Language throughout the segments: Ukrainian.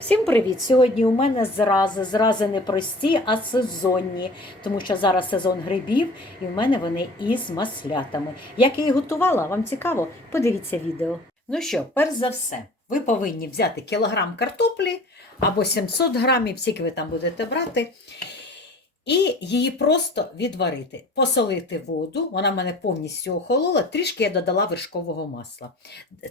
Всім привіт! Сьогодні у мене зрази. Зрази не прості, а сезонні, тому що зараз сезон грибів, і в мене вони із маслятами. Як я їх готувала, вам цікаво? Подивіться відео. Ну що, перш за все, ви повинні взяти кілограм картоплі або 700 грамів, скільки ви там будете брати. І її просто відварити, посолити воду. Вона в мене повністю охолола, трішки я додала вершкового масла.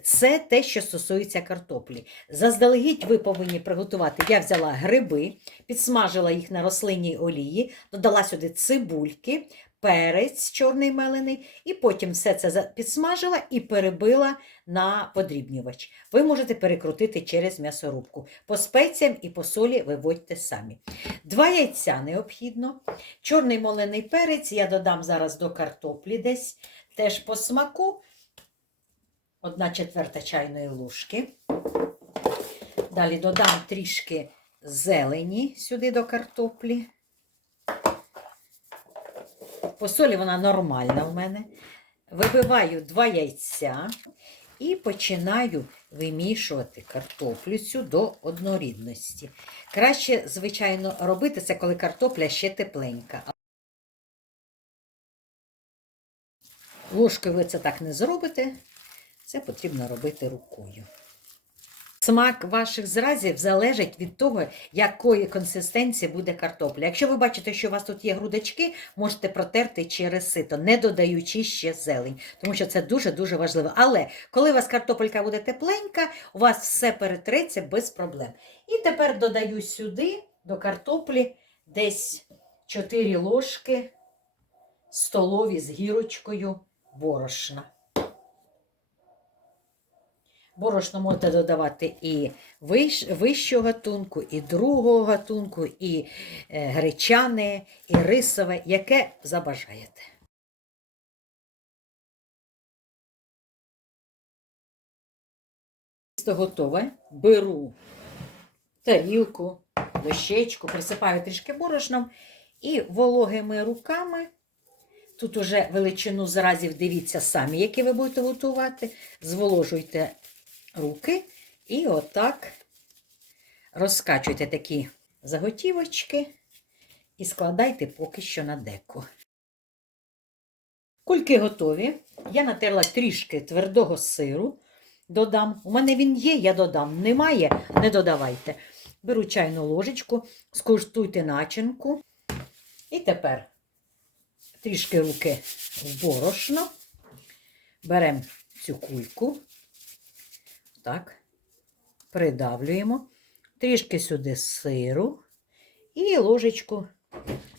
Це те, що стосується картоплі. Заздалегідь ви повинні приготувати. Я взяла гриби, підсмажила їх на рослинній олії, додала сюди цибульки, перець чорний мелений, і потім все це підсмажила і перебила на подрібнювач. Ви можете перекрутити через м'ясорубку. По спеціям і по солі виводьте самі. Два яйця необхідно. Чорний молений перець я додам зараз до картоплі десь теж по смаку. Одна четверта чайної ложки. Далі додам трішки зелені сюди до картоплі. По солі вона нормальна в мене. Вибиваю два яйця і починаю вимішувати картоплю цю до однорідності. Краще, звичайно, робити це, коли картопля ще тепленька. Ложкою ви це так не зробите, це потрібно робити рукою. Смак ваших зразів залежить від того, якої консистенції буде картопля. Якщо ви бачите, що у вас тут є грудочки, можете протерти через сито, не додаючи ще зелень, тому що це дуже-дуже важливо. Але коли у вас картопелька буде тепленька, у вас все перетреться без проблем. І тепер додаю сюди до картоплі десь 4 ложки столові з гірочкою борошна. Борошно можете додавати і вищ, вищого гатунку, і другого гатунку, і е, гречане, і рисове, яке забажаєте. Тісто готове. Беру тарілку, дощечку, присипаю трішки борошном і вологими руками. Тут уже величину зразів дивіться самі, які ви будете готувати. Зволожуйте руки і отак розкачуйте такі заготівочки і складайте поки що на деко. Кульки готові. Я натерла трішки твердого сиру. Додам. У мене він є, я додам. Немає, не додавайте. Беру чайну ложечку, скуштуйте начинку. І тепер трішки руки в борошно. Беремо цю кульку. Так, придавлюємо. Трішки сюди сиру і ложечку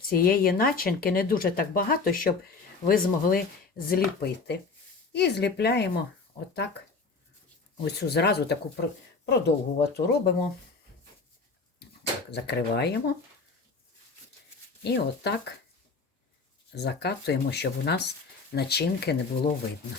цієї начинки, не дуже так багато, щоб ви змогли зліпити. І зліпляємо отак, оцю зразу таку продовгувату робимо. Так, закриваємо. І отак закатуємо, щоб у нас начинки не було видно.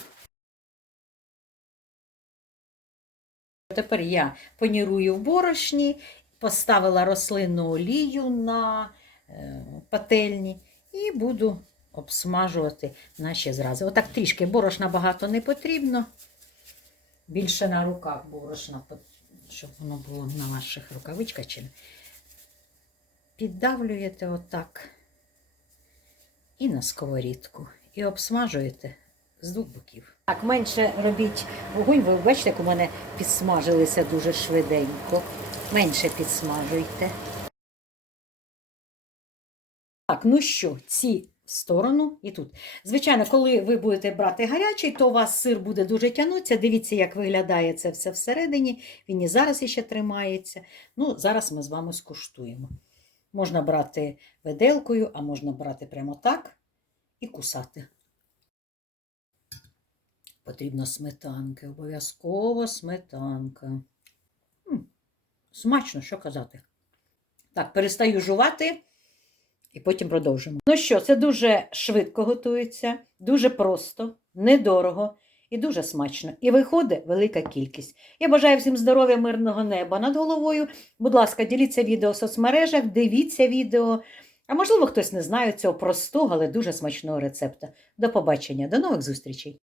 Тепер я панірую в борошні, поставила рослинну олію на е, пательні і буду обсмажувати наші зрази. Отак трішки борошна багато не потрібно. Більше на руках борошна, щоб воно було на ваших рукавичках. Піддавлюєте отак і на сковорідку. І обсмажуєте з двох боків. Так, менше робіть вогонь, ви бачите, як у мене підсмажилися дуже швиденько. Менше підсмажуйте. Так, ну що, ці сторону і тут. Звичайно, коли ви будете брати гарячий, то у вас сир буде дуже тягнутися. Дивіться, як виглядає це все всередині. Він і зараз іще тримається. Ну, зараз ми з вами скуштуємо. Можна брати виделкою, а можна брати прямо так і кусати. Потрібно сметанки, обов'язково сметанка. Смачно, що казати. Так, перестаю жувати і потім продовжимо. Ну що, це дуже швидко готується, дуже просто, недорого і дуже смачно. І виходить велика кількість. Я бажаю всім здоров'я, мирного неба над головою. Будь ласка, діліться відео в соцмережах, дивіться відео. А можливо, хтось не знає цього простого, але дуже смачного рецепта. До побачення, до нових зустрічей!